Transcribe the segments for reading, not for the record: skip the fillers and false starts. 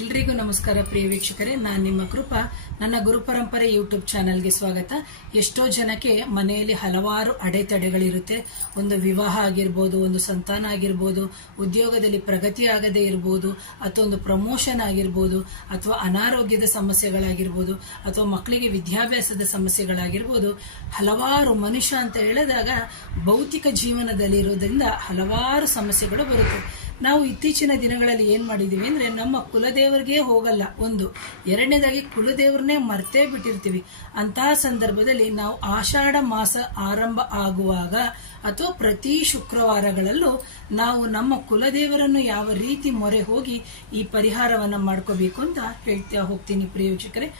ಎಲ್ರಿಗೂ ನಮಸ್ಕಾರ ಪ್ರಿಯ ವೀಕ್ಷಕರೇ, ನಾನು ನಿಮ್ಮ ಕೃಪಾ. ನನ್ನ ಗುರುಪರಂಪರೆ ಯೂಟ್ಯೂಬ್ ಚಾನೆಲ್ಗೆ ಸ್ವಾಗತ. ಎಷ್ಟೋ ಜನಕ್ಕೆ ಮನೆಯಲ್ಲಿ ಹಲವಾರು ಅಡೆತಡೆಗಳಿರುತ್ತೆ. ಒಂದು ವಿವಾಹ ಆಗಿರ್ಬೋದು, ಒಂದು ಸಂತಾನ ಆಗಿರ್ಬೋದು, ಉದ್ಯೋಗದಲ್ಲಿ ಪ್ರಗತಿ ಆಗದೇ ಇರ್ಬೋದು, ಅಥವಾ ಒಂದು ಪ್ರಮೋಷನ್ ಆಗಿರ್ಬೋದು, ಅಥವಾ ಅನಾರೋಗ್ಯದ ಸಮಸ್ಯೆಗಳಾಗಿರ್ಬೋದು, ಅಥವಾ ಮಕ್ಕಳಿಗೆ ವಿದ್ಯಾಭ್ಯಾಸದ ಸಮಸ್ಯೆಗಳಾಗಿರ್ಬೋದು. ಹಲವಾರು ಮನುಷ್ಯ ಅಂತ ಹೇಳಿದಾಗ ಭೌತಿಕ ಜೀವನದಲ್ಲಿ ಇರೋದ್ರಿಂದ ಹಲವಾರು ಸಮಸ್ಯೆಗಳು ಬರುತ್ತೆ. ನಾವು ಇತ್ತೀಚಿನ ದಿನಗಳಲ್ಲಿ ಏನ್ ಮಾಡಿದೀವಿ ಅಂದ್ರೆ, ನಮ್ಮ ಕುಲದೇವರಿಗೆ ಹೋಗಲ್ಲ. ಒಂದು ಎರಡನೇದಾಗಿ ಕುಲದೇವರನ್ನೇ ಮರ್ತೇ ಬಿಟ್ಟಿರ್ತೀವಿ. ಅಂತಹ ಸಂದರ್ಭದಲ್ಲಿ ನಾವು ಆಷಾಢ ಮಾಸ ಆರಂಭ ಆಗುವಾಗ ಅಥವಾ ಪ್ರತಿ ಶುಕ್ರವಾರಗಳಲ್ಲೂ ನಾವು ನಮ್ಮ ಕುಲದೇವರನ್ನು ಯಾವ ರೀತಿ ಮೊರೆ ಹೋಗಿ ಈ ಪರಿಹಾರವನ್ನ ಮಾಡ್ಕೋಬೇಕು ಅಂತ ಹೇಳ್ತಾ ಹೋಗ್ತೀನಿ ಪ್ರಿಯ ವೀಕ್ಷಕರೇ.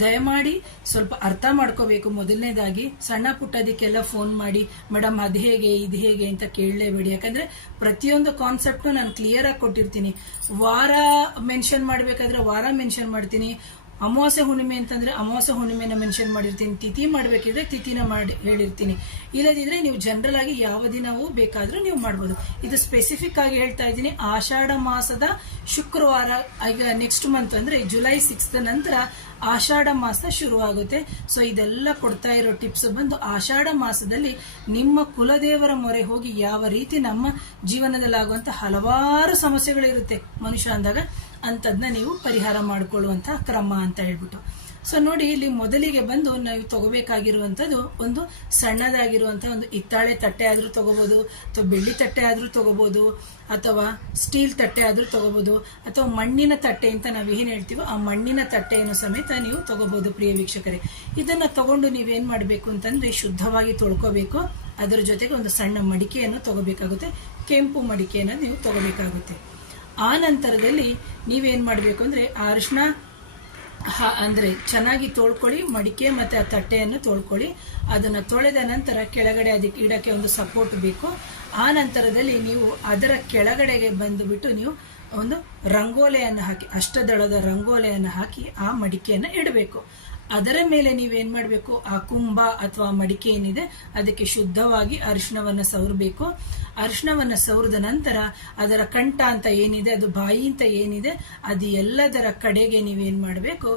ದಯಮಾಡಿ ಸ್ವಲ್ಪ ಅರ್ಥ ಮಾಡ್ಕೋಬೇಕು. ಮೊದಲನೇದಾಗಿ ಸಣ್ಣ ಪುಟ್ಟದಕ್ಕೆಲ್ಲ ಫೋನ್ ಮಾಡಿ ಮೇಡಮ್ ಅದು ಹೇಗೆ ಇದು ಹೇಗೆ ಅಂತ ಕೇಳಲೇಬೇಡಿ. ಯಾಕಂದ್ರೆ ಪ್ರತಿಯೊಂದು ಕಾನ್ಸೆಪ್ಟ್ ನಾನು ಕ್ಲಿಯರ್ ಆಗಿ ಕೊಟ್ಟಿರ್ತೀನಿ. ವಾರ ಮೆನ್ಷನ್ ಮಾಡ್ಬೇಕಾದ್ರೆ ವಾರ ಮೆನ್ಷನ್ ಮಾಡ್ತೀನಿ. ಅಮಾವಾಸ್ಯೆ ಹುಣ್ಣಿಮೆ ಅಂತಂದ್ರೆ ಅಮಾವಾಸ್ಯೆ ಹುಣ್ಣಿಮೆನ ಮೆನ್ಷನ್ ಮಾಡಿರ್ತೀನಿ. ತಿಥಿ ಮಾಡ್ಬೇಕಿದ್ರೆ ತಿಥಿನ ಮಾಡಿ ಹೇಳಿರ್ತೀನಿ. ಇಲ್ಲದಿದ್ರೆ ನೀವು ಜನರಲ್ ಆಗಿ ಯಾವ ದಿನವೂ ಬೇಕಾದ್ರೂ ನೀವು ಮಾಡ್ಬೋದು. ಇದು ಸ್ಪೆಸಿಫಿಕ್ ಆಗಿ ಹೇಳ್ತಾ ಇದ್ದೀನಿ. ಆಷಾಢ ಮಾಸದ ಶುಕ್ರವಾರ, ಈಗ ನೆಕ್ಸ್ಟ್ ಮಂತ್ ಅಂದ್ರೆ ಜುಲೈ 6 ನಂತರ ಆಷಾಢ ಮಾಸ ಶುರುವಾಗುತ್ತೆ. ಸೊ ಇದೆಲ್ಲ ಕೊಡ್ತಾ ಇರೋ ಟಿಪ್ಸ್ ಬಂದು ಆಷಾಢ ಮಾಸದಲ್ಲಿ ನಿಮ್ಮ ಕುಲದೇವರ ಮೊರೆ ಹೋಗಿ ಯಾವ ರೀತಿ ನಮ್ಮ ಜೀವನದಲ್ಲಿ ಆಗುವಂತ ಹಲವಾರು ಸಮಸ್ಯೆಗಳಿರುತ್ತೆ ಮನುಷ್ಯ ಅಂದಾಗ, ಅಂತದ್ನ ನೀವು ಪರಿಹಾರ ಮಾಡಿಕೊಳ್ಳುವಂತಹ ಕ್ರಮ ಅಂತ ಹೇಳ್ಬಿಟ್ಟು. ಸೊ ನೋಡಿ, ಇಲ್ಲಿ ಮೊದಲಿಗೆ ಬಂದು ನಾವು ತಗೋಬೇಕಾಗಿರುವಂತದ್ದು ಒಂದು ಸಣ್ಣದಾಗಿರುವಂತಹ ಒಂದು ಹಿತ್ತಾಳೆ ತಟ್ಟೆ ಆದ್ರೂ ತಗೋಬಹುದು, ಅಥವಾ ಬೆಳ್ಳಿ ತಟ್ಟೆ ಆದ್ರೂ ತಗೋಬಹುದು, ಅಥವಾ ಸ್ಟೀಲ್ ತಟ್ಟೆ ಆದ್ರೂ ತಗೋಬಹುದು, ಅಥವಾ ಮಣ್ಣಿನ ತಟ್ಟೆ ಅಂತ ನಾವ್ ಏನ್ ಹೇಳ್ತೀವೋ ಆ ಮಣ್ಣಿನ ತಟ್ಟೆಯನ್ನು ಸಮೇತ ನೀವು ತಗೋಬಹುದು ಪ್ರಿಯ ವೀಕ್ಷಕರೇ. ಇದನ್ನ ತಗೊಂಡು ನೀವೇನ್ ಮಾಡ್ಬೇಕು ಅಂತಂದ್ರೆ ಶುದ್ಧವಾಗಿ ತೊಳ್ಕೋಬೇಕು. ಅದರ ಜೊತೆಗೆ ಒಂದು ಸಣ್ಣ ಮಡಿಕೆಯನ್ನು ತಗೋಬೇಕಾಗುತ್ತೆ. ಕೆಂಪು ಮಡಿಕೆಯನ್ನು ನೀವು ತಗೋಬೇಕಾಗುತ್ತೆ. ಆ ನಂತರದಲ್ಲಿ ನೀವೇನ್ ಮಾಡ್ಬೇಕು ಅಂದ್ರೆ ಅರಿಶಿನ ಅಂದ್ರೆ ಚೆನ್ನಾಗಿ ತೊಳ್ಕೊಳ್ಳಿ. ಮಡಿಕೆ ಮತ್ತೆ ಆ ತಟ್ಟೆಯನ್ನು ತೊಳ್ಕೊಳ್ಳಿ. ಅದನ್ನ ತೊಳೆದ ನಂತರ ಕೆಳಗಡೆ ಅದಕ್ಕೆ ಇಡಕ್ಕೆ ಒಂದು ಸಪೋರ್ಟ್ ಬೇಕು. ಆ ನಂತರದಲ್ಲಿ ನೀವು ಅದರ ಕೆಳಗಡೆಗೆ ಬಂದುಬಿಟ್ಟು ನೀವು ಒಂದು ರಂಗೋಲೆಯನ್ನು ಹಾಕಿ, ಅಷ್ಟದಳದ ರಂಗೋಲೆಯನ್ನು ಹಾಕಿ ಆ ಮಡಿಕೆಯನ್ನು ಇಡಬೇಕು. ಅದರ ಮೇಲೆ ನೀವೇನ್ ಮಾಡ್ಬೇಕು, ಆ ಕುಂಭ ಅಥವಾ ಮಡಿಕೆ ಏನಿದೆ ಅದಕ್ಕೆ ಶುದ್ಧವಾಗಿ ಅರಿಶಿಣವನ್ನ ಸವರಬೇಕು. ಅರಿಶಿಣವನ್ನ ಸವರಿದ ನಂತರ ಅದರ ಕಂಠ ಅಂತ ಏನಿದೆ, ಅದು ಬಾಯಿ ಅಂತ ಏನಿದೆ, ಅದು ಎಲ್ಲದರ ಕಡೆಗೆ ನೀವೇನ್ ಮಾಡ್ಬೇಕು,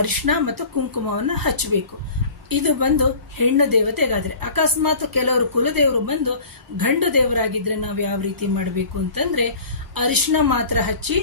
ಅರಿಶಿಣ ಮತ್ತು ಕುಂಕುಮವನ್ನ ಹಚ್ಚಬೇಕು. ಇದು ಬಂದು ಹೆಣ್ಣು ದೇವತೆಗಾದ್ರೆ. ಅಕಸ್ಮಾತ್ ಕೆಲವರು ಕುಲದೇವರು ಬಂದು ಗಂಡು ದೇವರಾಗಿದ್ರೆ ನಾವು ಯಾವ ರೀತಿ ಮಾಡಬೇಕು ಅಂತಂದ್ರೆ, ಅರಿಶಿಣ ಮಾತ್ರ ಹಚ್ಚಿ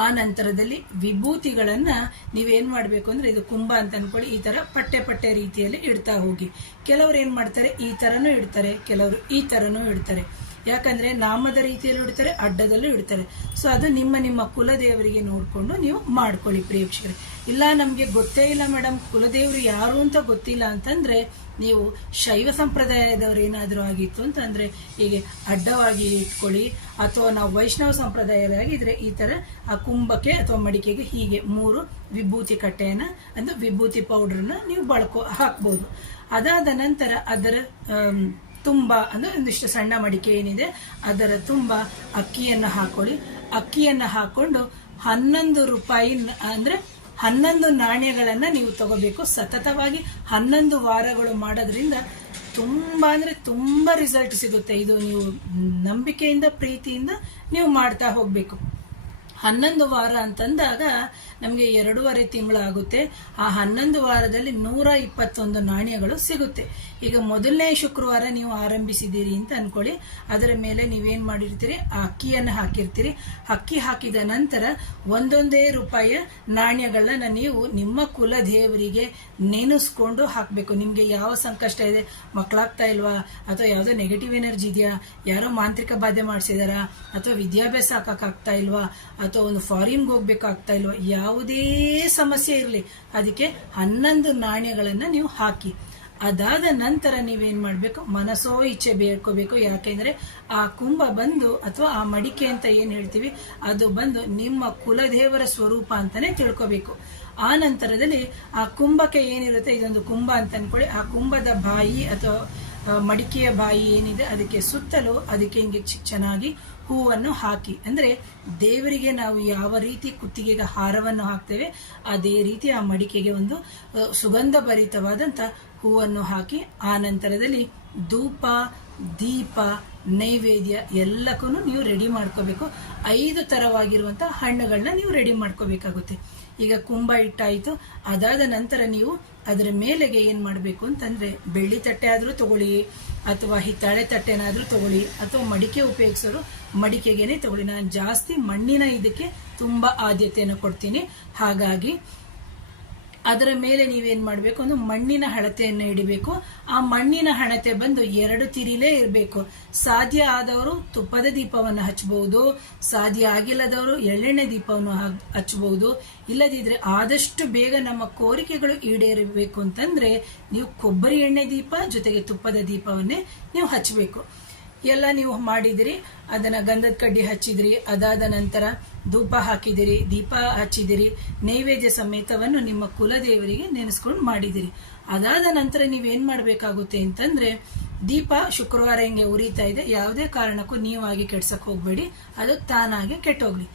ಆ ನಂತರದಲ್ಲಿ ವಿಭೂತಿಗಳನ್ನ ನೀವೇನ್ ಮಾಡ್ಬೇಕು ಅಂದ್ರೆ, ಇದು ಕುಂಭ ಅಂತ ಅನ್ಕೊಳ್ಳಿ, ಈ ತರ ಪಟ್ಟೆ ಪಟ್ಟೆ ರೀತಿಯಲ್ಲಿ ಇಡ್ತಾ ಹೋಗಿ. ಕೆಲವರು ಏನ್ ಮಾಡ್ತಾರೆ, ಈ ತರನೂ ಇಡ್ತಾರೆ, ಕೆಲವರು ಈ ತರನೂ ಇಡ್ತಾರೆ. ಯಾಕಂದ್ರೆ ನಾಮದ ರೀತಿಯಲ್ಲೂ ಇಡ್ತಾರೆ, ಅಡ್ಡದಲ್ಲೂ ಇಡ್ತಾರೆ. ಸೊ ಅದು ನಿಮ್ಮ ನಿಮ್ಮ ಕುಲದೇವರಿಗೆ ನೋಡ್ಕೊಂಡು ನೀವು ಮಾಡ್ಕೊಳ್ಳಿ ಪ್ರೇಕ್ಷಕರೇ. ಇಲ್ಲ ನಮ್ಗೆ ಗೊತ್ತೇ ಇಲ್ಲ ಮೇಡಮ್, ಕುಲದೇವರು ಯಾರು ಅಂತ ಗೊತ್ತಿಲ್ಲ ಅಂತಂದ್ರೆ, ನೀವು ಶೈವ ಸಂಪ್ರದಾಯದವ್ರು ಏನಾದ್ರೂ ಆಗಿತ್ತು ಅಂತಂದ್ರೆ ಹೀಗೆ ಅಡ್ಡವಾಗಿ ಇಟ್ಕೊಳ್ಳಿ. ಅಥವಾ ನಾವು ವೈಷ್ಣವ ಸಂಪ್ರದಾಯದಾಗಿದ್ರೆ ಈ ತರ ಆ ಕುಂಭಕ್ಕೆ ಅಥವಾ ಮಡಿಕೆಗೆ ಹೀಗೆ 3 ವಿಭೂತಿ ಕಟ್ಟೆಯನ್ನ ಅಂದ್ರೆ ವಿಭೂತಿ ಪೌಡರ್ನ ನೀವು ಹಾಕ್ಬೋದು. ಅದಾದ ನಂತರ ಅದರ ತುಂಬ ಅಂದ್ರೆ ಒಂದಿಷ್ಟು ಸಣ್ಣ ಮಡಿಕೆ ಏನಿದೆ ಅದರ ತುಂಬ ಅಕ್ಕಿಯನ್ನ ಹಾಕೊಳ್ಳಿ. ಅಕ್ಕಿಯನ್ನ ಹಾಕೊಂಡು 11 ರೂಪಾಯಿ ಅಂದ್ರೆ 11 ನಾಣ್ಯಗಳನ್ನ ನೀವು ತಗೋಬೇಕು. ಸತತವಾಗಿ 11 ವಾರಗಳು ಮಾಡೋದ್ರಿಂದ ತುಂಬಾ ಅಂದ್ರೆ ತುಂಬಾ ರಿಸಲ್ಟ್ ಸಿಗುತ್ತೆ. ಇದು ನೀವು ನಂಬಿಕೆಯಿಂದ ಪ್ರೀತಿಯಿಂದ ನೀವು ಮಾಡ್ತಾ ಹೋಗ್ಬೇಕು. 11 ವಾರ ಅಂತಂದಾಗ ನಮಗೆ 2.5 ತಿಂಗಳಾಗುತ್ತೆ. ಆ 11 ವಾರದಲ್ಲಿ 121 ನಾಣ್ಯಗಳು ಸಿಗುತ್ತೆ. ಈಗ ಮೊದಲನೇ ಶುಕ್ರವಾರ ನೀವು ಆರಂಭಿಸಿದ್ದೀರಿ ಅಂತ ಅನ್ಕೊಳ್ಳಿ. ಅದರ ಮೇಲೆ ನೀವೇನ್ ಮಾಡಿರ್ತೀರಿ, ಆ ಅಕ್ಕಿಯನ್ನು ಹಾಕಿರ್ತೀರಿ. ಅಕ್ಕಿ ಹಾಕಿದ ನಂತರ 1 ರೂಪಾಯಿಯ ನಾಣ್ಯಗಳನ್ನ ನೀವು ನಿಮ್ಮ ಕುಲ ದೇವರಿಗೆ ನೆನೆಸ್ಕೊಂಡು ಹಾಕ್ಬೇಕು. ನಿಮ್ಗೆ ಯಾವ ಸಂಕಷ್ಟ ಇದೆ, ಮಕ್ಕಳಾಗ್ತಾ ಇಲ್ವಾ, ಅಥವಾ ಯಾವ್ದೋ ನೆಗೆಟಿವ್ ಎನರ್ಜಿ ಇದೆಯಾ, ಯಾರೋ ಮಾಂತ್ರಿಕ ಬಾಧೆ ಮಾಡಿಸಿದಾರಾ, ಅಥವಾ ವಿದ್ಯಾಭ್ಯಾಸ ಹಾಕಕ್ಕಾಗ್ತಾ ಇಲ್ವಾ, ಅಥವಾ ಒಂದು ಫಾರಿನ್ಗೆ ಹೋಗ್ಬೇಕಾಗ್ತಾ ಇಲ್ವಾ, ಯಾವುದೇ ಸಮಸ್ಯೆ ಇರಲಿ ಅದಕ್ಕೆ 11 ನಾಣ್ಯಗಳನ್ನ ನೀವು ಹಾಕಿ. ಅದಾದ ನಂತರ ನೀವೇನ್ ಮಾಡ್ಬೇಕು, ಮನಸೋ ಇಚ್ಛೆ ಬೇಡ್ಕೋಬೇಕು. ಯಾಕೆಂದ್ರೆ ಆ ಕುಂಭ ಬಂದು ಅಥವಾ ಆ ಮಡಿಕೆ ಅಂತ ಏನ್ ಹೇಳ್ತೀವಿ ಅದು ಬಂದು ನಿಮ್ಮ ಕುಲದೇವರ ಸ್ವರೂಪ ಅಂತಾನೆ ತಿಳ್ಕೋಬೇಕು. ಆ ನಂತರದಲ್ಲಿ ಆ ಕುಂಭಕ್ಕೆ ಏನಿರುತ್ತೆ, ಇದೊಂದು ಕುಂಭ ಅಂತ ಅನ್ಕೊಳ್ಳಿ. ಆ ಕುಂಭದ ಬಾಯಿ ಅಥವಾ ಮಡಿಕೆಯ ಬಾಯಿ ಏನಿದೆ ಅದಕ್ಕೆ ಸುತ್ತಲೂ ಅದಕ್ಕೆ ಹಿಂಗೆ ಚೆನ್ನಾಗಿ ಹೂವನ್ನು ಹಾಕಿ. ಅಂದ್ರೆ ದೇವರಿಗೆ ನಾವು ಯಾವ ರೀತಿ ಕುತ್ತಿಗೆಗೆ ಹಾರವನ್ನು ಹಾಕ್ತೇವೆ ಅದೇ ರೀತಿ ಆ ಮಡಿಕೆಗೆ ಒಂದು ಸುಗಂಧ ಭರಿತವಾದಂತ ಹೂವನ್ನು ಹಾಕಿ. ಆ ನಂತರದಲ್ಲಿ ಧೂಪ ದೀಪ, ನೈವೇದ್ಯ ಎಲ್ಲಕ್ಕೂ ನೀವು ರೆಡಿ ಮಾಡ್ಕೋಬೇಕು. 5 ತರವಾಗಿರುವಂತಹ ಹಣ್ಣುಗಳನ್ನ ನೀವು ರೆಡಿ ಮಾಡ್ಕೋಬೇಕಾಗುತ್ತೆ. ಈಗ ಕುಂಭ ಇಟ್ಟಾಯ್ತು. ಅದಾದ ನಂತರ ನೀವು ಅದರ ಮೇಲೆಗೆ ಏನ್ ಮಾಡಬೇಕು ಅಂತಂದ್ರೆ ಬೆಳ್ಳಿ ತಟ್ಟೆ ಆದ್ರೂ ತಗೊಳ್ಳಿ, ಅಥವಾ ಹಿತ್ತಾಳೆ ತಟ್ಟೆನಾದ್ರೂ ತಗೊಳ್ಳಿ, ಅಥವಾ ಮಡಿಕೆ ಉಪಯೋಗಿಸೋರು ಮಡಿಕೆಗೆನೆ ತಗೊಳ್ಳಿ. ನಾನು ಜಾಸ್ತಿ ಮಣ್ಣಿನ ಇದಕ್ಕೆ ತುಂಬಾ ಆದ್ಯತೆಯನ್ನು ಕೊಡ್ತೀನಿ. ಹಾಗಾಗಿ ಅದರ ಮೇಲೆ ನೀವೇನ್ ಮಾಡಬೇಕು, ಒಂದು ಮಣ್ಣಿನ ಹಣತೆಯನ್ನು ಇಡಬೇಕು. ಆ ಮಣ್ಣಿನ ಹಣತೆ ಬಂದು 2 ತಿರಿಲೇ ಇರಬೇಕು. ಸಾಧ್ಯ ಆದವರು ತುಪ್ಪದ ದೀಪವನ್ನು ಹಚ್ಚಬಹುದು, ಸಾಧ್ಯ ಆಗಿಲ್ಲದವರು ಎಳ್ಳೆಣ್ಣೆ ದೀಪವನ್ನು ಹಚ್ಚಬಹುದು. ಇಲ್ಲದಿದ್ರೆ ಆದಷ್ಟು ಬೇಗ ನಮ್ಮ ಕೋರಿಕೆಗಳು ಈಡೇರಬೇಕು ಅಂತಂದ್ರೆ ನೀವು ಕೊಬ್ಬರಿ ಎಣ್ಣೆ ದೀಪ ಜೊತೆಗೆ ತುಪ್ಪದ ದೀಪವನ್ನೇ ನೀವು ಹಚ್ಚಬೇಕು. ಎಲ್ಲ ನೀವು ಮಾಡಿದಿರಿ, ಅದನ್ನ ಗಂಧದ ಕಡ್ಡಿ ಹಚ್ಚಿದಿರಿ, ಅದಾದ ನಂತರ ಧೂಪ ಹಾಕಿದಿರಿ, ದೀಪ ಹಚ್ಚಿದಿರಿ, ನೈವೇದ್ಯ ಸಮೇತವನ್ನು ನಿಮ್ಮ ಕುಲದೇವರಿಗೆ ನೆನೆಸ್ಕೊಂಡು ಮಾಡಿದಿರಿ. ಅದಾದ ನಂತರ ನೀವೇನ್ ಮಾಡಬೇಕಾಗುತ್ತೆ ಅಂತಂದ್ರೆ ದೀಪ ಶುಕ್ರವಾರ ಹಿಂಗೆ ಉರಿತಾ ಇದೆ, ಯಾವುದೇ ಕಾರಣಕ್ಕೂ ನೀವಾಗಿ ಕೆಡ್ಸಕ್ ಹೋಗ್ಬೇಡಿ, ಅದು ತಾನಾಗೆ ಕೆಟ್ಟೋಗ್ಲಿ.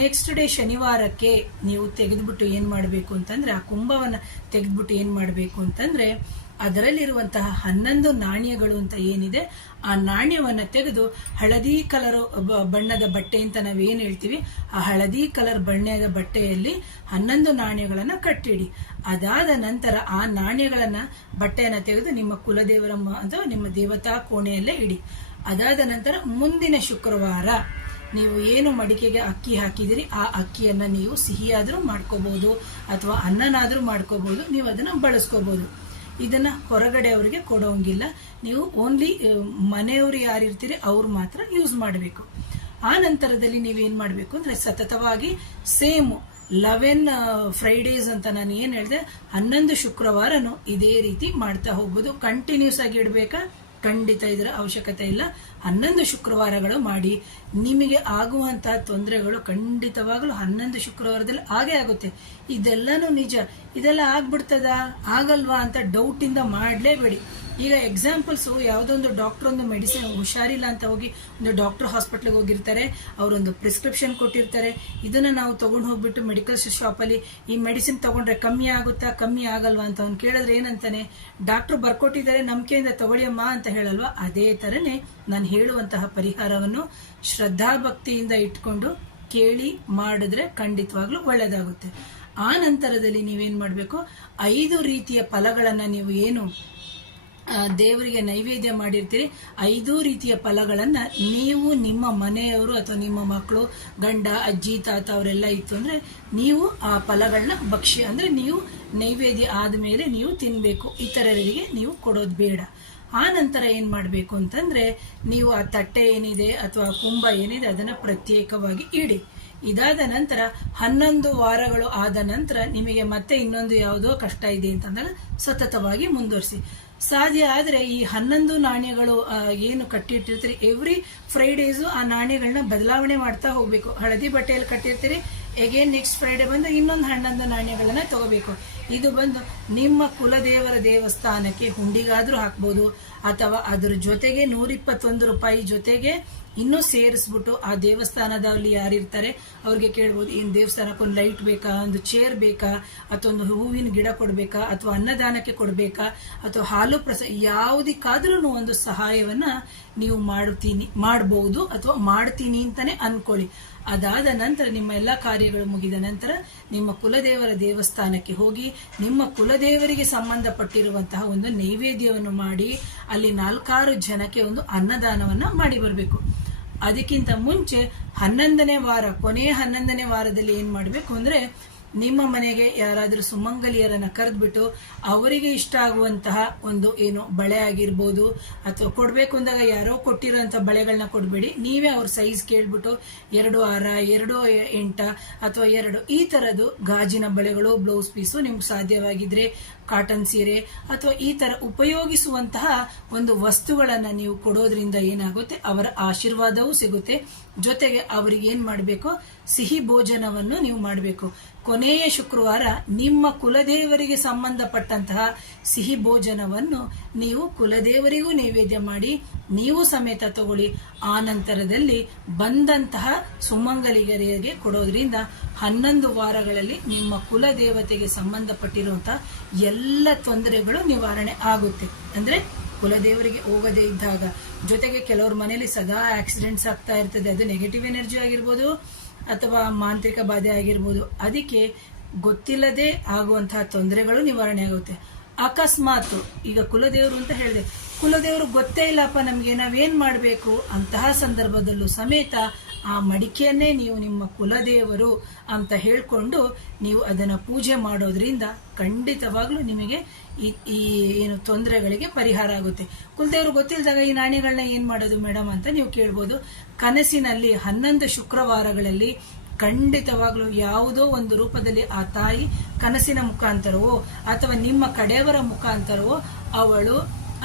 ನೆಕ್ಸ್ಟ್ ಡೇ ಶನಿವಾರಕ್ಕೆ ನೀವು ತೆಗೆದ್ಬಿಟ್ಟು ಏನ್ ಮಾಡಬೇಕು ಅಂತಂದ್ರೆ ಆ ಕುಂಭವನ್ನ ತೆಗೆದ್ಬಿಟ್ಟು ಏನ್ ಮಾಡಬೇಕು ಅಂತಂದ್ರೆ ಅದರಲ್ಲಿರುವಂತಹ 11 ನಾಣ್ಯಗಳು ಅಂತ ಏನಿದೆ ಆ ನಾಣ್ಯವನ್ನ ತೆಗೆದು ಹಳದಿ ಕಲರ್ ಬಣ್ಣದ ಬಟ್ಟೆ ಅಂತ ನಾವೇನ್ ಹೇಳ್ತೀವಿ, ಆ ಹಳದಿ ಕಲರ್ ಬಣ್ಣದ ಬಟ್ಟೆಯಲ್ಲಿ 11 ನಾಣ್ಯಗಳನ್ನ ಕಟ್ಟಿಡಿ. ಅದಾದ ನಂತರ ಆ ನಾಣ್ಯಗಳನ್ನ ಬಟ್ಟೆಯನ್ನ ತೆಗೆದು ನಿಮ್ಮ ಕುಲದೇವರ ಅಥವಾ ನಿಮ್ಮ ದೇವತಾ ಕೋಣೆಯಲ್ಲೇ ಇಡಿ. ಅದಾದ ನಂತರ ಮುಂದಿನ ಶುಕ್ರವಾರ ನೀವು ಏನು ಮಡಿಕೆಗೆ ಅಕ್ಕಿ ಹಾಕಿದಿರಿ ಆ ಅಕ್ಕಿಯನ್ನ ನೀವು ಸಿಹಿಯಾದ್ರೂ ಮಾಡ್ಕೋಬಹುದು ಅಥವಾ ಅನ್ನನಾದ್ರೂ ಮಾಡ್ಕೋಬಹುದು, ನೀವು ಅದನ್ನ ಬಳಸ್ಕೋಬಹುದು. ಇದನ್ನ ಹೊರಗಡೆ ಅವರಿಗೆ ಕೊಡೋಂಗಿಲ್ಲ, ನೀವು ಓನ್ಲಿ ಮನೆಯವರು ಯಾರಿರ್ತೀರಿ ಅವ್ರು ಮಾತ್ರ ಯೂಸ್ ಮಾಡಬೇಕು. ಆ ನಂತರದಲ್ಲಿ ನೀವೇನ್ ಮಾಡಬೇಕು ಅಂದ್ರೆ ಸತತವಾಗಿ ಸೇಮ್ 11 ಫ್ರೈಡೇಸ್ ಅಂತ ನಾನು ಏನ್ ಹೇಳಿದೆ 11 ಶುಕ್ರವಾರನು ಇದೇ ರೀತಿ ಮಾಡ್ತಾ ಹೋಗ್ಬೋದು. ಕಂಟಿನ್ಯೂಸ್ ಆಗಿ ಇಡಬೇಕಾ? ಖಂಡಿತ ಇದರ ಅವಶ್ಯಕತೆ ಇಲ್ಲ. 11 ಶುಕ್ರವಾರಗಳು ಮಾಡಿ. ನಿಮಗೆ ಆಗುವಂತಹ ತೊಂದರೆಗಳು ಖಂಡಿತವಾಗ್ಲೂ 11 ಶುಕ್ರವಾರದಲ್ಲಿ ಆಗೇ ಆಗುತ್ತೆ. ಇದೆಲ್ಲಾನು ನಿಜ. ಇದೆಲ್ಲ ಆಗ್ಬಿಡ್ತದ ಆಗಲ್ವಾ ಅಂತ ಡೌಟ್ ಇಂದ ಮಾಡ್ಲೇಬೇಡಿ. ಈಗ ಎಕ್ಸಾಂಪಲ್ಸ್, ಯಾವುದೊಂದು ಡಾಕ್ಟರ್ ಒಂದು ಮೆಡಿಸಿನ್ ಹುಷಾರಿಲ್ಲ ಅಂತ ಹೋಗಿ ಒಂದು ಡಾಕ್ಟರ್ ಹಾಸ್ಪಿಟ್ಲಿಗೆ ಹೋಗಿರ್ತಾರೆ, ಅವರೊಂದು ಪ್ರಿಸ್ಕ್ರಿಪ್ಷನ್ ಕೊಟ್ಟಿರ್ತಾರೆ. ಇದನ್ನ ನಾವು ತಗೊಂಡು ಹೋಗ್ಬಿಟ್ಟು ಮೆಡಿಕಲ್ ಶಾಪ್ ಅಲ್ಲಿ ಈ ಮೆಡಿಸಿನ್ ತಗೊಂಡ್ರೆ ಕಮ್ಮಿ ಆಗುತ್ತಾ ಕಮ್ಮಿ ಆಗಲ್ವಾ ಅಂತ ಅವ್ನು ಕೇಳಿದ್ರೆ ಏನಂತಾನೆ, ಡಾಕ್ಟರ್ ಬರ್ಕೊಟ್ಟಿದ್ದಾರೆ ನಂಬಿಕೆಯಿಂದ ತಗೊಳ್ಳಿಯಮ್ಮ ಅಂತ ಹೇಳಲ್ವಾ? ಅದೇ ತರನೇ ನಾನು ಹೇಳುವಂತಹ ಪರಿಹಾರವನ್ನು ಶ್ರದ್ಧಾ ಭಕ್ತಿಯಿಂದ ಇಟ್ಕೊಂಡು ಕೇಳಿ ಮಾಡಿದ್ರೆ ಖಂಡಿತವಾಗ್ಲೂ ಒಳ್ಳೇದಾಗುತ್ತೆ. ಆ ನಂತರದಲ್ಲಿ ನೀವೇನ್ ಮಾಡ್ಬೇಕು, 5 ರೀತಿಯ ಫಲಗಳನ್ನ ನೀವು ಏನು ದೇವರಿಗೆ ನೈವೇದ್ಯ ಮಾಡಿರ್ತೀರಿ, 5 ರೀತಿಯ ಫಲಗಳನ್ನ ನೀವು ನಿಮ್ಮ ಮನೆಯವರು ಅಥವಾ ನಿಮ್ಮ ಮಕ್ಕಳು, ಗಂಡ, ಅಜ್ಜಿ, ತಾತ ಅವರೆಲ್ಲ ಇತ್ತು ಅಂದ್ರೆ ನೀವು ಆ ಫಲಗಳನ್ನ ಭಕ್ಷ್ಯ ಅಂದ್ರೆ ನೀವು ನೈವೇದ್ಯ ಆದ್ಮೇಲೆ ನೀವು ತಿನ್ಬೇಕು. ಇತರರಿಗೆ ನೀವು ಕೊಡೋದು ಬೇಡ. ಆ ನಂತರ ಏನ್ ಮಾಡ್ಬೇಕು ಅಂತಂದ್ರೆ ನೀವು ಆ ತಟ್ಟೆ ಏನಿದೆ ಅಥವಾ ಕುಂಭ ಏನಿದೆ ಅದನ್ನ ಪ್ರತ್ಯೇಕವಾಗಿ ಇಡಿ. ಇದಾದ ನಂತರ 11 ವಾರಗಳು ಆದ ನಂತರ ನಿಮಗೆ ಮತ್ತೆ ಇನ್ನೊಂದು ಯಾವುದೋ ಕಷ್ಟ ಇದೆ ಅಂತಂದಾಗ ಸತತವಾಗಿ ಮುಂದುವರಿಸಿ. ಸಾಧ್ಯ ಆದ್ರೆ ಈ 11 ನಾಣ್ಯಗಳು ಏನು ಕಟ್ಟಿಟ್ಟಿರ್ತೀರಿ ಎವ್ರಿ ಫ್ರೈಡೇಸು ಆ ನಾಣ್ಯಗಳನ್ನ ಬದಲಾವಣೆ ಮಾಡ್ತಾ ಹೋಗ್ಬೇಕು. ಹಳದಿ ಬಟ್ಟೆಯಲ್ಲಿ ಕಟ್ಟಿರ್ತೀರಿ, ಎಗೇನ್ ನೆಕ್ಸ್ಟ್ ಫ್ರೈಡೆ ಬಂದು ಇನ್ನೊಂದು 11 ನಾಣ್ಯಗಳನ್ನ ತಗೋಬೇಕು. ಇದು ಬಂದು ನಿಮ್ಮ ಕುಲದೇವರ ದೇವಸ್ಥಾನಕ್ಕೆ ಹುಂಡಿಗಾದ್ರೂ ಹಾಕ್ಬೋದು, ಅಥವಾ ಅದ್ರ ಜೊತೆಗೆ 121 ರೂಪಾಯಿ ಜೊತೆಗೆ ಇನ್ನೂ ಸೇರಿಸ್ಬಿಟ್ಟು ಆ ದೇವಸ್ಥಾನದಲ್ಲಿ ಯಾರಿರ್ತಾರೆ ಅವ್ರಿಗೆ ಕೇಳ್ಬೋದು, ಏನ್ ದೇವಸ್ಥಾನಕ್ಕೆ ಒಂದು ಲೈಟ್ ಬೇಕಾ, ಒಂದು ಚೇರ್ ಬೇಕಾ, ಅಥವಾ ಒಂದು ಹೂವಿನ ಗಿಡ ಕೊಡ್ಬೇಕಾ, ಅಥವಾ ಅನ್ನದಾನಕ್ಕೆ ಕೊಡ್ಬೇಕಾ, ಅಥವಾ ಹಾಲು ಯಾವುದಕ್ಕಾದ್ರೂ ಒಂದು ಸಹಾಯವನ್ನ ನೀವು ಮಾಡಬಹುದು ಅಥವಾ ಮಾಡ್ತೀನಿ ಅಂತಾನೆ ಅನ್ಕೊಳ್ಳಿ. ಅದಾದ ನಂತರ ನಿಮ್ಮ ಎಲ್ಲಾ ಕಾರ್ಯಗಳು ಮುಗಿದ ನಂತರ ನಿಮ್ಮ ಕುಲದೇವರ ದೇವಸ್ಥಾನಕ್ಕೆ ಹೋಗಿ ನಿಮ್ಮ ಕುಲದೇವರಿಗೆ ಸಂಬಂಧಪಟ್ಟಿರುವಂತಹ ಒಂದು ನೈವೇದ್ಯವನ್ನು ಮಾಡಿ ಅಲ್ಲಿ 4-6 ಜನಕ್ಕೆ ಒಂದು ಅನ್ನದಾನವನ್ನ ಮಾಡಿ ಬರಬೇಕು. ಅದಕ್ಕಿಂತ ಮುಂಚೆ 11ನೇ ವಾರ, ಕೊನೆಯ 11ನೇ ವಾರದಲ್ಲಿ ಏನ್ ಮಾಡ್ಬೇಕು ಅಂದ್ರೆ ನಿಮ್ಮ ಮನೆಗೆ ಯಾರಾದ್ರೂ ಸುಮಂಗಲಿಯರನ್ನ ಕರೆದ್ಬಿಟ್ಟು ಅವರಿಗೆ ಇಷ್ಟ ಆಗುವಂತಹ ಒಂದು ಏನು ಬಳೆ ಆಗಿರ್ಬೋದು, ಅಥವಾ ಕೊಡ್ಬೇಕು ಅಂದಾಗ ಯಾರೋ ಕೊಟ್ಟಿರೋಂಥ ಬಳೆಗಳನ್ನ ಕೊಡ್ಬೇಡಿ, ನೀವೇ ಅವ್ರ ಸೈಜ್ ಕೇಳ್ಬಿಟ್ಟು 2 ಹಾರ, 2 8 ಅಥವಾ 2 ಈ ತರದ್ದು ಗಾಜಿನ ಬಳೆಗಳು, ಬ್ಲೌಸ್ ಪೀಸು ನಿಮ್ಗೆ ಸಾಧ್ಯವಾಗಿದ್ರೆ ಕಾಟನ್ ಸೀರೆ ಅಥವಾ ಈ ತರ ಉಪಯೋಗಿಸುವಂತಹ ಒಂದು ವಸ್ತುಗಳನ್ನ ನೀವು ಕೊಡೋದ್ರಿಂದ ಏನಾಗುತ್ತೆ, ಅವರ ಆಶೀರ್ವಾದವೂ ಸಿಗುತ್ತೆ. ಜೊತೆಗೆ ಅವರಿಗೆ ಏನ್ ಮಾಡಬೇಕು, ಸಿಹಿ ಭೋಜನವನ್ನು ನೀವು ಮಾಡಬೇಕು. ಕೊನೆಯ ಶುಕ್ರವಾರ ನಿಮ್ಮ ಕುಲದೇವರಿಗೆ ಸಂಬಂಧಪಟ್ಟಂತಹ ಸಿಹಿ ಭೋಜನವನ್ನು ನೀವು ಕುಲದೇವರಿಗೂ ನೈವೇದ್ಯ ಮಾಡಿ ನೀವು ಸಮೇತ ತಗೊಳ್ಳಿ. ಆ ನಂತರದಲ್ಲಿ ಬಂದಂತಹ ಸುಮಂಗಲಿಗರಿಗೆ ಕೊಡೋದ್ರಿಂದ 11 ವಾರಗಳಲ್ಲಿ ನಿಮ್ಮ ಕುಲದೇವತೆಗೆ ಸಂಬಂಧಪಟ್ಟಿರುವಂತಹ ಎಲ್ಲ ತೊಂದರೆಗಳು ನಿವಾರಣೆ ಆಗುತ್ತೆ. ಅಂದ್ರೆ ಕುಲದೇವರಿಗೆ ಹೋಗದೇ ಇದ್ದಾಗ, ಜೊತೆಗೆ ಕೆಲವ್ರ ಮನೆಯಲ್ಲಿ ಸದಾ ಆಕ್ಸಿಡೆಂಟ್ಸ್ ಆಗ್ತಾ ಇರ್ತದೆ, ಅದು ನೆಗೆಟಿವ್ ಎನರ್ಜಿ ಆಗಿರ್ಬೋದು ಅಥವಾ ಮಾಂತ್ರಿಕ ಬಾಧೆ ಆಗಿರ್ಬೋದು. ಅದಕ್ಕೆ ಗೊತ್ತಿಲ್ಲದೆ ಆಗುವಂತಹ ತೊಂದರೆಗಳು ನಿವಾರಣೆ ಆಗುತ್ತೆ. ಅಕಸ್ಮಾತ್ ಈಗ ಕುಲದೇವರು ಅಂತ ಹೇಳಿದೆ, ಕುಲದೇವರು ಗೊತ್ತೇ ಇಲ್ಲಪ್ಪ ನಮಗೆ, ನಾವೇನ್ ಮಾಡಬೇಕು ಅಂತಹ ಸಂದರ್ಭದಲ್ಲೂ ಸಮೇತ ಆ ಮಡಿಕೆಯನ್ನೇ ನೀವು ನಿಮ್ಮ ಕುಲದೇವರು ಅಂತ ಹೇಳ್ಕೊಂಡು ನೀವು ಅದನ್ನ ಪೂಜೆ ಮಾಡೋದ್ರಿಂದ ಖಂಡಿತವಾಗ್ಲೂ ನಿಮಗೆ ಈ ಏನು ತೊಂದರೆಗಳಿಗೆ ಪರಿಹಾರ ಆಗುತ್ತೆ. ಕುಲದೇವರು ಗೊತ್ತಿಲ್ಲದಾಗ ಈ ನಾಣ್ಯಗಳನ್ನ ಏನ್ ಮಾಡೋದು ಮೇಡಮ್ ಅಂತ ನೀವು ಕೇಳ್ಬೋದು. ಕನಸಿನಲ್ಲಿ 11 ಶುಕ್ರವಾರಗಳಲ್ಲಿ ಖಂಡಿತವಾಗ್ಲೂ ಯಾವುದೋ ಒಂದು ರೂಪದಲ್ಲಿ ಆ ತಾಯಿ ಕನಸಿನ ಮುಖಾಂತರವೋ ಅಥವಾ ನಿಮ್ಮ ಕಡೆಯವರ ಮುಖಾಂತರವೋ ಅವಳು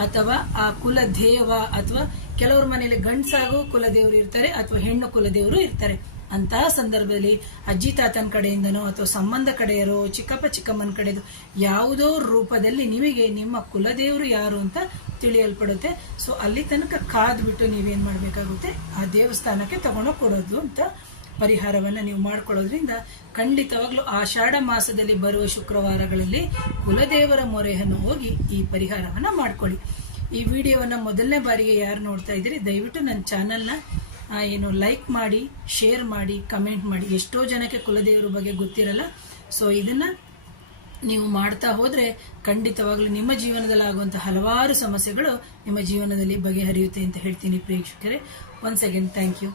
ಅಥವಾ ಆ ಕುಲದೇವ, ಅಥವಾ ಕೆಲವ್ರ ಮನೆಯಲ್ಲಿ ಗಂಡ್ಸಾಗೂ ಕುಲದೇವರು ಇರ್ತಾರೆ ಅಥವಾ ಹೆಣ್ಣು ಕುಲದೇವರು ಇರ್ತಾರೆ. ಅಂತಹ ಸಂದರ್ಭದಲ್ಲಿ ಅಜ್ಜಿ ತಾತನ ಕಡೆಯಿಂದನೋ ಅಥವಾ ಸಂಬಂಧ ಕಡೆಯರೋ ಚಿಕ್ಕಪ್ಪ ಚಿಕ್ಕಮ್ಮನ ಕಡೆದು ಯಾವುದೋ ರೂಪದಲ್ಲಿ ನಿಮಗೆ ನಿಮ್ಮ ಕುಲದೇವರು ಯಾರು ಅಂತ ತಿಳಿಯಲ್ಪಡುತ್ತೆ. ಸೊ ಅಲ್ಲಿ ತನಕ ಕಾದ್ಬಿಟ್ಟು ನೀವೇನ್ ಮಾಡ್ಬೇಕಾಗುತ್ತೆ, ಆ ದೇವಸ್ಥಾನಕ್ಕೆ ತಗೊಂಡೋಗಿ ಕೊಡೋದು ಅಂತ ಪರಿಹಾರವನ್ನ ನೀವು ಮಾಡ್ಕೊಳ್ಳೋದ್ರಿಂದ ಖಂಡಿತವಾಗ್ಲೂ ಆಷಾಢ ಮಾಸದಲ್ಲಿ ಬರುವ ಶುಕ್ರವಾರಗಳಲ್ಲಿ ಕುಲದೇವರ ಮೊರೆಯನ್ನು ಹೋಗಿ ಈ ಪರಿಹಾರವನ್ನ ಮಾಡ್ಕೊಳ್ಳಿ. ಈ ವಿಡಿಯೋವನ್ನ ಮೊದಲನೇ ಬಾರಿಗೆ ಯಾರು ನೋಡ್ತಾ ಇದ್ದೀರಿ, ದಯವಿಟ್ಟು ನನ್ನ ಚಾನೆಲ್ನ ಲೈಕ್ ಮಾಡಿ, ಶೇರ್ ಮಾಡಿ, ಕಮೆಂಟ್ ಮಾಡಿ. ಎಷ್ಟೋ ಜನಕ್ಕೆ ಕುಲದೇವರ ಬಗ್ಗೆ ಗೊತ್ತಿರಲ್ಲ. ಸೊ ಇದನ್ನ ನೀವು ಮಾಡ್ತಾ ಹೋದ್ರೆ ಖಂಡಿತವಾಗ್ಲೂ ನಿಮ್ಮ ಜೀವನದಲ್ಲಿ ಆಗುವಂತಹ ಹಲವಾರು ಸಮಸ್ಯೆಗಳು ನಿಮ್ಮ ಜೀವನದಲ್ಲಿ ಬಗೆಹರಿಯುತ್ತೆ ಅಂತ ಹೇಳ್ತೀನಿ ಪ್ರೇಕ್ಷಕರೇ. Once again thank you.